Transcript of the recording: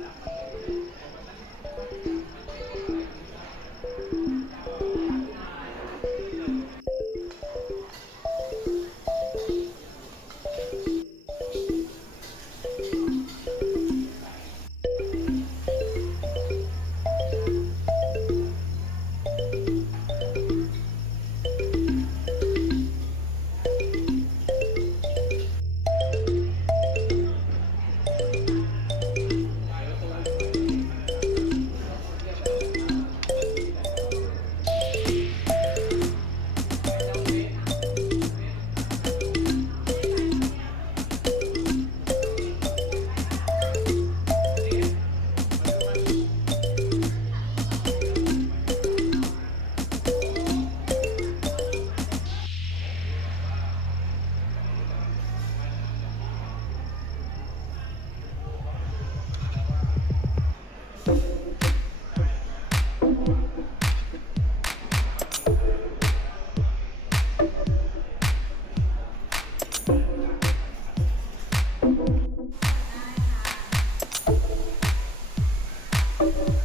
ได้ ค่ะ